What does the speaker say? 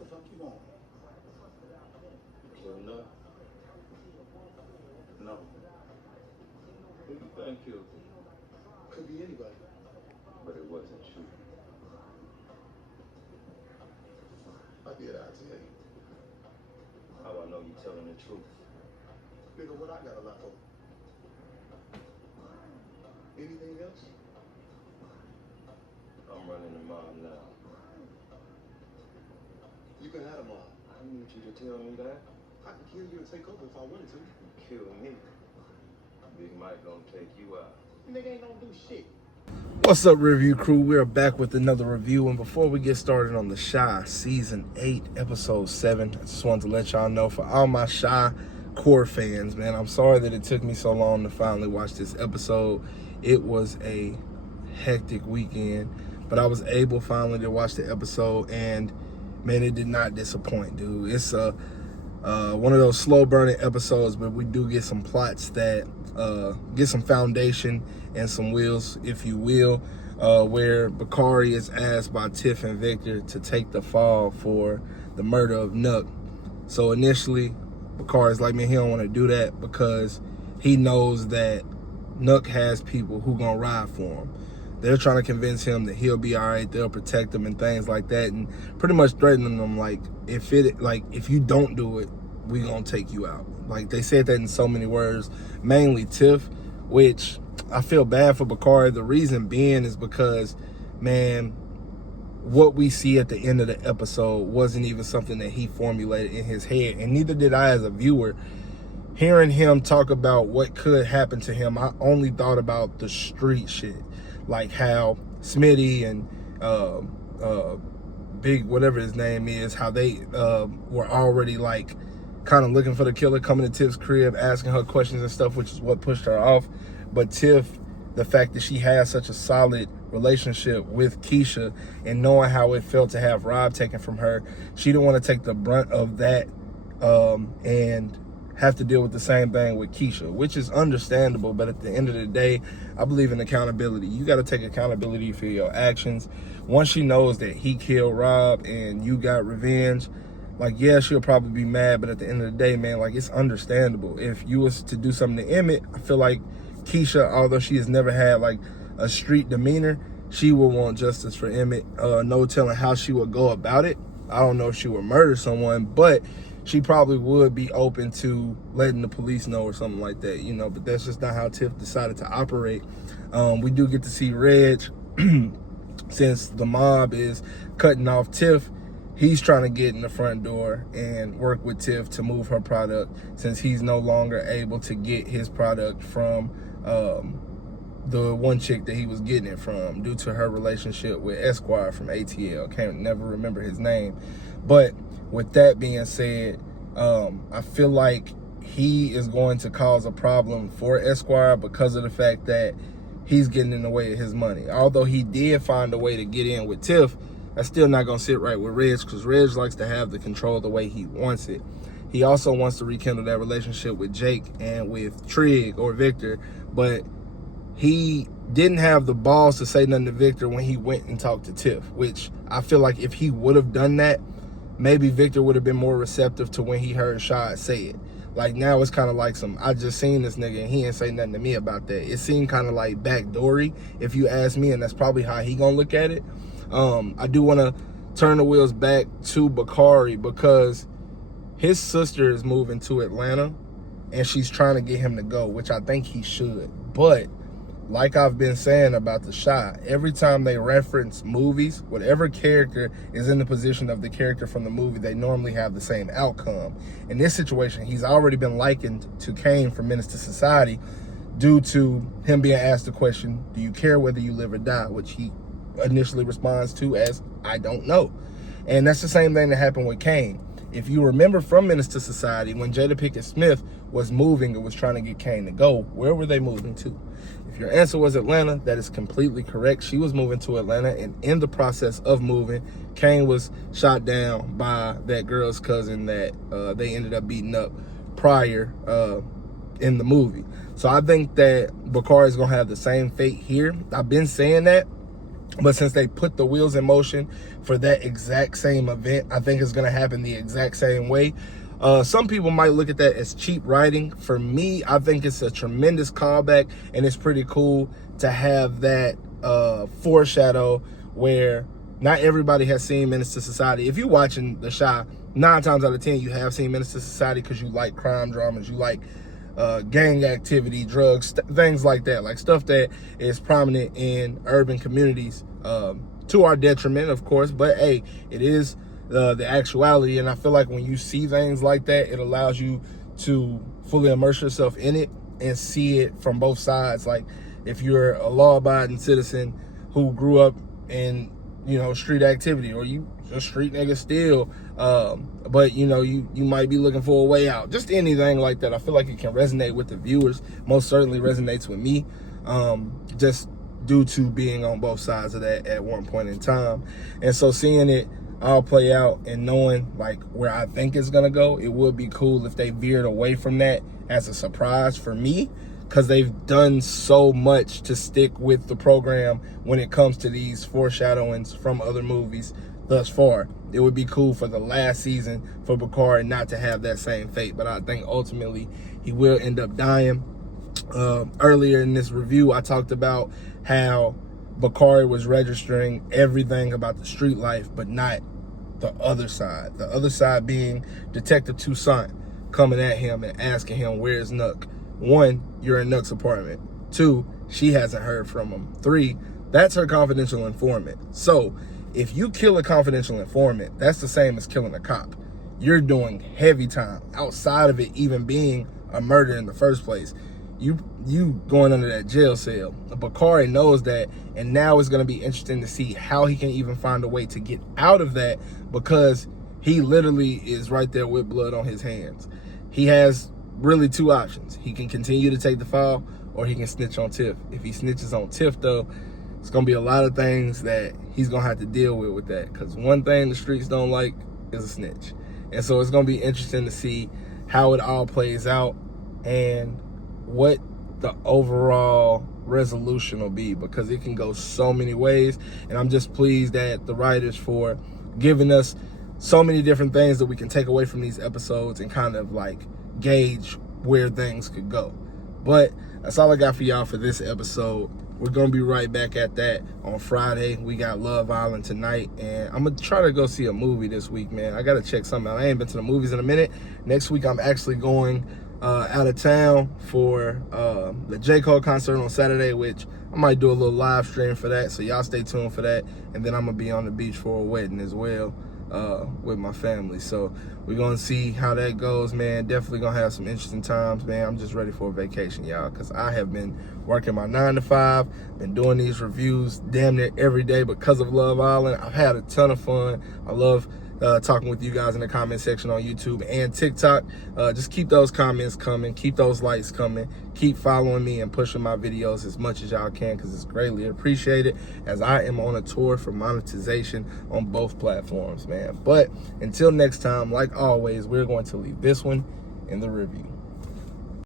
the fuck you want? Kill Nuck? No. Who you think killed him? Could be anybody. But it wasn't you. I did, I tell you. How I know you telling the truth? Nigga, what I got a lot for? Anything else? I'm running the mob now. You can have a mob. I need you to tell me that. I can kill you and take over if I wanted to. You kill me. Big Mike gonna take you out. Nigga ain't gonna do shit. What's up, Rearview crew? We're back with another review, and before we get started on The Chi Season 8, Episode 7, I just wanted to let y'all know, for all my Chi core fans, man, I'm sorry that it took me so long to finally watch this episode. It was a hectic weekend, but I was able finally to watch the episode, and man, it did not disappoint, dude. It's one of those slow burning episodes, but we do get some plots that get some foundation and some wheels, if you will, where Bakari is asked by Tiff and Victor to take the fall for the murder of Nuck. So initially, Bakari's like, man, he don't want to do that because he knows that Nuck has people who gonna ride for him. They're trying to convince him that he'll be all right, they'll protect him and things like that, and pretty much threatening him like, if you don't do it, we gonna take you out. Like, they said that in so many words, mainly Tiff, which I feel bad for Bakari. The reason being is because, man, what we see at the end of the episode wasn't even something that he formulated in his head, and neither did I as a viewer. Hearing him talk about what could happen to him, I only thought about the street shit. Like how Smitty and Big, whatever his name is, how they were already like kind of looking for the killer, coming to Tiff's crib, asking her questions and stuff, which is what pushed her off. But Tiff, the fact that she has such a solid relationship with Keisha and knowing how it felt to have Rob taken from her, she didn't want to take the brunt of that and have to deal with the same thing with Keisha, which is understandable. But at the end of the day, I believe in accountability. You got to take accountability for your actions. Once she knows that he killed Rob and you got revenge, like, yeah, she'll probably be mad, but at the end of the day, man, like, it's understandable. If you was to do something to Emmett, I feel like Keisha, although she has never had like a street demeanor, she will want justice for Emmett. No telling how she would go about it. I don't know if she would murder someone, but she probably would be open to letting the police know or something like that, you know, but that's just not how Tiff decided to operate. We do get to see Reg, since the mob is cutting off Tiff, he's trying to get in the front door and work with Tiff to move her product, since he's no longer able to get his product from the one chick that he was getting it from due to her relationship with Esquire from ATL. Can't never remember his name. But with that being said, I feel like he is going to cause a problem for Esquire because of the fact that he's getting in the way of his money. Although he did find a way to get in with Tiff, that's still not going to sit right with Reg, because Reg likes to have the control the way he wants it. He also wants to rekindle that relationship with Jake and with Trig or Victor, but he didn't have the balls to say nothing to Victor when he went and talked to Tiff, which I feel like if he would have done that, maybe Victor would have been more receptive to when he heard Shad say it. Like, now it's kind of like I just seen this nigga and he ain't say nothing to me about that. It seemed kind of like backdoory, if you ask me, and that's probably how he gonna look at it. I do want to turn the wheels back to Bakari, because his sister is moving to Atlanta and she's trying to get him to go, which I think he should. But like I've been saying about the Chi, every time they reference movies, whatever character is in the position of the character from the movie, they normally have the same outcome. In this situation, he's already been likened to Kane from Menace to Society due to him being asked the question, do you care whether you live or die? Which he initially responds to as, I don't know. And that's the same thing that happened with Kane. If you remember from Menace to Society, when Jada Pinkett Smith was moving and was trying to get Kane to go, where were they moving to? If your answer was Atlanta, that is completely correct. She was moving to Atlanta, and in the process of moving, Kane was shot down by that girl's cousin that they ended up beating up prior in the movie. So I think that Bakari is going to have the same fate here. I've been saying that, But since they put the wheels in motion for that exact same event, I think it's going to happen the exact same way. Some people might look at that as cheap writing. For me, I think it's a tremendous callback, and it's pretty cool to have that foreshadow where not everybody has seen Menace to Society. If you're watching The Chi, 9 times out of 10, you have seen Menace to Society because you like crime dramas, you like gang activity, drugs, things like that, like stuff that is prominent in urban communities, to our detriment, of course, but hey, it is the actuality. And I feel like when you see things like that, it allows you to fully immerse yourself in it and see it from both sides. Like if you're a law-abiding citizen who grew up in, you know, street activity, or you a street nigga still, but you know, you might be looking for a way out, just anything like that. I feel like it can resonate with the viewers. Most certainly resonates with me, just due to being on both sides of that at one point in time. And so seeing it all play out and knowing like where I think it's gonna go, it would be cool if they veered away from that as a surprise for me, because they've done so much to stick with the program when it comes to these foreshadowings from other movies thus far. It would be cool for the last season for Bakari not to have that same fate, but I think ultimately he will end up dying. Earlier in this review, I talked about how Bakari was registering everything about the street life, but not the other side. The other side being Detective Toussaint coming at him and asking him, where's Nuck? 1, you're in Nuck's apartment. 2, she hasn't heard from him. 3, that's her confidential informant. So if you kill a confidential informant, that's the same as killing a cop. You're doing heavy time outside of it even being a murder in the first place. You going under that jail cell. Bakari knows that, and now it's going to be interesting to see how he can even find a way to get out of that, because he literally is right there with blood on his hands. He has really 2 options. He can continue to take the fall, or he can snitch on Tiff. If he snitches on Tiff, though, it's going to be a lot of things that he's going to have to deal with that, because one thing the streets don't like is a snitch. And so it's going to be interesting to see how it all plays out and what the overall resolution will be, because it can go so many ways. And I'm just pleased at the writers for giving us so many different things that we can take away from these episodes and kind of like gauge where things could go. But that's all I got for y'all for this episode. We're going to be right back at that on Friday. We got Love Island tonight, and I'm going to try to go see a movie this week, man. I got to check something out. I ain't been to the movies in a minute. Next week, I'm actually going out of town for the J. Cole concert on Saturday, which I might do a little live stream for that, so y'all stay tuned for that. And then I'm going to be on the beach for a wedding as well with my family. So we're going to see how that goes, man. Definitely going to have some interesting times, man. I'm just ready for a vacation, y'all, because I have been working my 9 to 5, been doing these reviews damn near every day because of Love Island. I've had a ton of fun. I love talking with you guys in the comment section on YouTube and TikTok. Just keep those comments coming, keep those likes coming, keep following me and pushing my videos as much as y'all can, because it's greatly appreciated, as I am on a tour for monetization on both platforms, man. But until next time, like always, we're going to leave this one in the review.